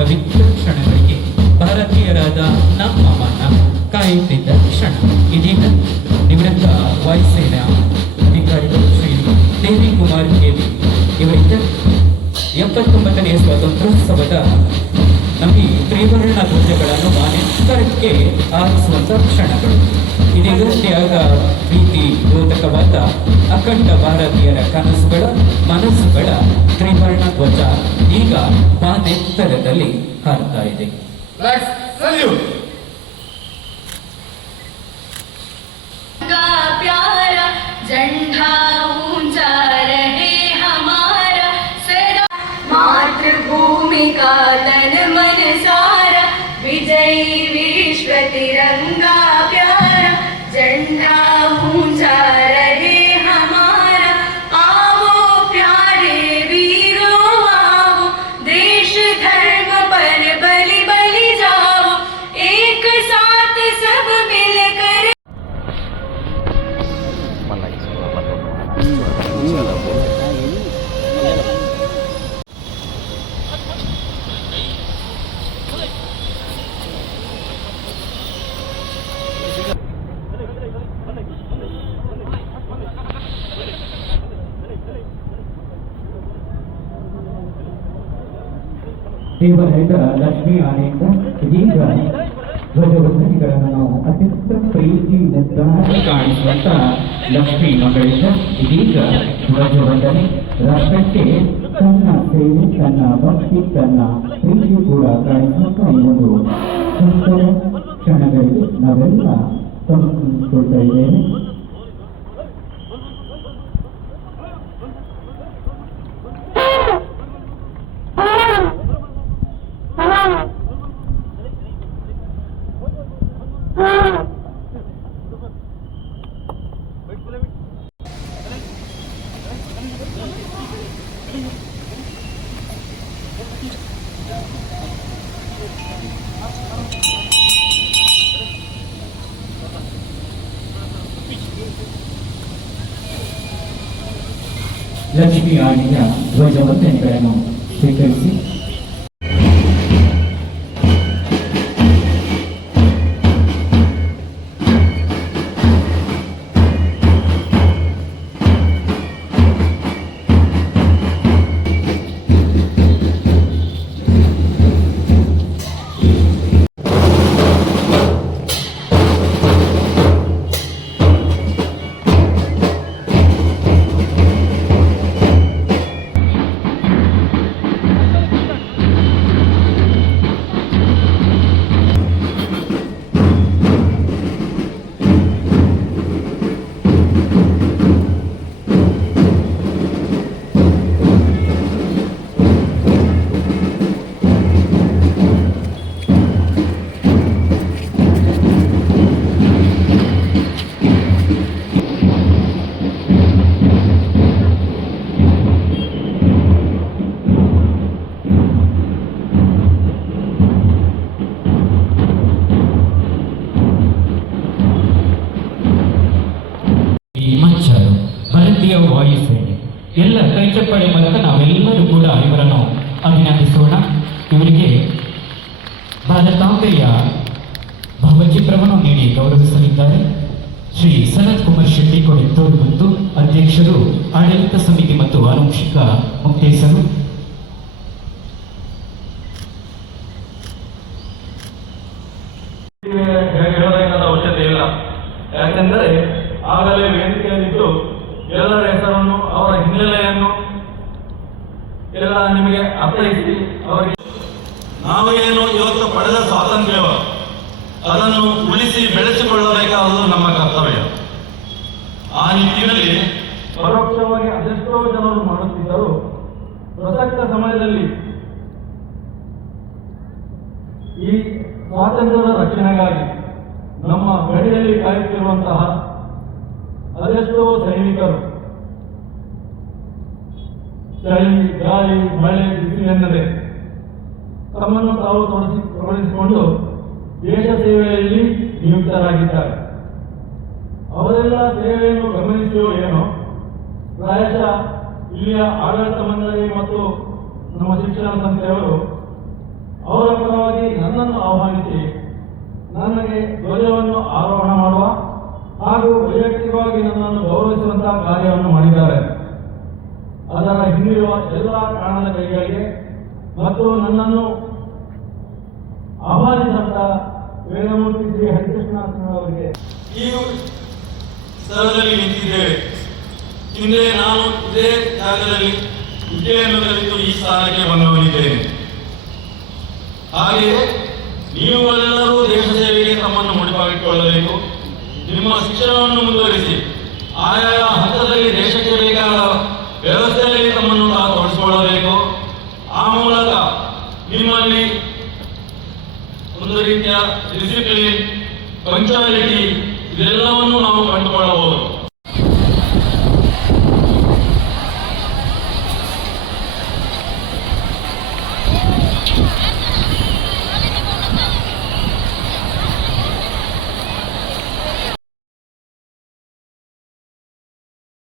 ಪವಿತ್ರ ಕ್ಷಣಗಳಿಗೆ ಭಾರತೀಯರಾದ ನಮ್ಮ ಮನ ಕಾಯುತ್ತಿದ್ದ ಕ್ಷಣ ಇದೀಗ ನಿವೃತ್ತ ವಾಯುಸೇನಾ ಅಧಿಕಾರಿಗಳು ಶ್ರೀ ದೇವಿ ಕುಮಾರ್ ಕೆವಿ ಇವರಿಂದ 79ನೇ ಸ್ವಾತಂತ್ರ್ಯೋತ್ಸವದ ನಮಗೆ ತ್ರಿವರ್ಣ ಧ್ವಜಗಳನ್ನು ಮಾನೆತ್ತರಕ್ಕೆ ಆರಿಸುವಂಥ ಕ್ಷಣಗಳು. ಇದೀಗ ತ್ಯಾಗ ಪ್ರೀತಿ ಬೋಧಕವಾದ ಅಖಂಡ ಭಾರತೀಯರ ಕನಸುಗಳ ಮನಸ್ಸುಗಳ ತ್ರಿವರ್ಣ ಧ್ವಜ ಈಗ ಮಾನೆತ್ತರದಲ್ಲಿ ಹಾರ್ತಾ ಇದೆ. झंडा ऊंचा रहे हमारा सदा, मातृभूमि का तन मन सारा, विजयी विश्व तिरंगा प्यारा, झंडा ऊंचा रहे हमारा। आओ प्यारे वीरों आओ, देश धर्म पर बलि बलि जाओ, एक साथ सब मिलकर। ದೇವರಾದ ಲಕ್ಷ್ಮೀ ಆನೆಯಿಂದ ಇದೀಗ ಧ್ವಜವಂದನೆಗಳನ್ನು ನಾವು ಅತ್ಯಂತ ಪ್ರೀತಿ ಮುದ್ದಾಗಿ ಕಾಣಿಸುವಂತ ಲಕ್ಷ್ಮೀ ಮಗಳಿಂದ ಇದೀಗ ಧ್ವಜವಂದನೆ ರಾಷ್ಟ್ರಕ್ಕೆ ತನ್ನ ಸೇವೆ, ತನ್ನ ಭಕ್ತಿ, ತನ್ನ ಪ್ರೀತಿ ಕೂಡ ಕಾಣಿಸುವಂತ ಈ ಒಂದು ಸುಂದರ ಕ್ಷಣಗಳಿಗೆ ನಾವೆಲ್ಲ ತಂದುಕೊಳ್ತಾ ಇದ್ದೇವೆ. ಲಕ್ಷ್ಮೀ ಆನೆಯ ಧ್ವಜವಂದನೆಗಳನ್ನು ಸ್ವೀಕರಿಸಿ ಭಾರತೀಯ ವಾಯುಸೇನೆ ಎಲ್ಲ ಕೈಚಪ್ಪಳೆ ಮೂಲಕ ನಾವೆಲ್ಲರೂ ಕೂಡ ಇವರನ್ನು ಅಭಿನಂದಿಸೋಣ. ಇವರಿಗೆ ಭಾರತಾಂಬೆಯ ಭಾವಚಿತ್ರವನ್ನು ನೀಡಿ ಗೌರವಿಸಲಿದ್ದಾರೆ ಶ್ರೀ ಸನತ್ ಕುಮಾರ್ ಶೆಟ್ಟಿ ಕೊಡೆತ್ತೂರು ಮತ್ತು ಅಧ್ಯಕ್ಷರು, ಆಡಳಿತ ಸಮಿತಿ ಮತ್ತು ಆನುವಂಶಿಕ ಮುಕ್ತೇಸರು. ಹೇಳಬೇಕಾದ ಅವಶ್ಯಕತೆ ಇಲ್ಲ, ಯಾಕೆಂದರೆ ಆಗಲೇ ವೇದಿಕೆಯಲ್ಲಿದ್ದು ಎಲ್ಲರ ಹೆಸರನ್ನು, ಅವರ ಹಿನ್ನೆಲೆಯನ್ನು ಎಲ್ಲ ನಿಮಗೆ ಅರ್ಥೈಸಿ ಅವರಿಗೆ ನಾವೇನು ಇವತ್ತು ಪಡೆದ ಸ್ವಾತಂತ್ರ್ಯವ ಅದನ್ನು ಉಳಿಸಿ ಬೆಳೆಸಿಕೊಳ್ಳಬೇಕಾದುದು ನಮ್ಮ ಕರ್ತವ್ಯ. ಆ ನಿಟ್ಟಿನಲ್ಲಿ ಪರೋಕ್ಷವಾಗಿ ಅದೆಷ್ಟೋ ಜನರು ಮಾಡುತ್ತಿದ್ದರು. ಪ್ರಸಕ್ತ ಸಮಯದಲ್ಲಿ ಈ ಸ್ವಾತಂತ್ರ್ಯದ ರಕ್ಷಣೆಗಾಗಿ ನಮ್ಮ ಗಡಿಯಲ್ಲಿ ಕಾಯುತ್ತಿರುವಂತಹ ಅದೆಷ್ಟೋ ಸೈನಿಕರು ಚಳಿ, ಗಾಳಿ, ಮಳೆ, ಬಿಸಿಲೆನ್ನದೆ ತಮ್ಮನ್ನು ತಾವು ತೊಡಗಿಸಿಕೊಂಡು ದೇಶ ಸೇವೆಯಲ್ಲಿ ನಿಯುಕ್ತರಾಗಿದ್ದಾರೆ. ಅವರೆಲ್ಲ ಸೇವೆಯನ್ನು ಗಮನಿಸಿಯೋ ಏನೋ ಪ್ರಾಯಶಃ ಇಲ್ಲಿಯ ಆಡಳಿತ ಮಂಡಳಿ ಮತ್ತು ನಮ್ಮ ಶಿಕ್ಷಣ ಸಂಸ್ಥೆಯವರು ನನ್ನನ್ನು ಆಹ್ವಾನಿಸಿ ನನಗೆ ಧ್ವಜವನ್ನು ಆರೋಹಣ ಮಾಡುವ ಹಾಗೂ ವೈಯಕ್ತಿಕವಾಗಿ ನನ್ನನ್ನು ಗೌರವಿಸುವಂತಹ ಕಾರ್ಯವನ್ನು ಮಾಡಿದ್ದಾರೆ. ಅದರ ಹಿಂದಿರುವ ಎಲ್ಲ ಕಾರಣದ ಕೈಗಳಿಗೆ ಮತ್ತು ನನ್ನನ್ನು ಆಹ್ವಾನಿಸಿದಂತ ವೇದಮೂರ್ತಿ ಶ್ರೀ ಹರಿಕೃಷ್ಣ ಅವರಿಗೆ ಈ ಸ್ಥಳದಲ್ಲಿ ನಿಂತಿದ್ದೇವೆ. ಹಿಂದೆ ನಾನು ಇದೇ ಜಾಗದಲ್ಲಿ ವಿದ್ಯೆಯನ್ನು ಕಲಿತು ಈ ಸ್ಥಾನಕ್ಕೆ ಬಂದವನಿದ್ದೇನೆ. ಹಾಗೆಯೇ ನೀವುಗಳೆಲ್ಲರೂ ದೇಶ ಸೇವೆಗೆ ತಮ್ಮನ್ನು ಮುಡಿಪಾಗಿಟ್ಟುಕೊಳ್ಳಬೇಕು. ನಿಮ್ಮ ಶಿಕ್ಷಣವನ್ನು ಮುಂದುವರಿಸಿ ಆಯಾ ಹಂತದಲ್ಲಿ ದೇಶಕ್ಕೆ ಬೇಕಾದ ವ್ಯವಸ್ಥೆಯಲ್ಲಿ ತಮ್ಮನ್ನು ತಾವು ತೊಡಗಿಸಿಕೊಳ್ಳಬೇಕು. ಆ ಮೂಲಕ ನಿಮ್ಮಲ್ಲಿ ಒಂದು ರೀತಿಯ ಡಿಸಿಪ್ಲಿನ್, ಪಂಕ್ಚುಯಾಲಿಟಿ ಇದೆಲ್ಲವನ್ನು ನಾವು ಕಂಡುಕೊಳ್ಳಬಹುದು.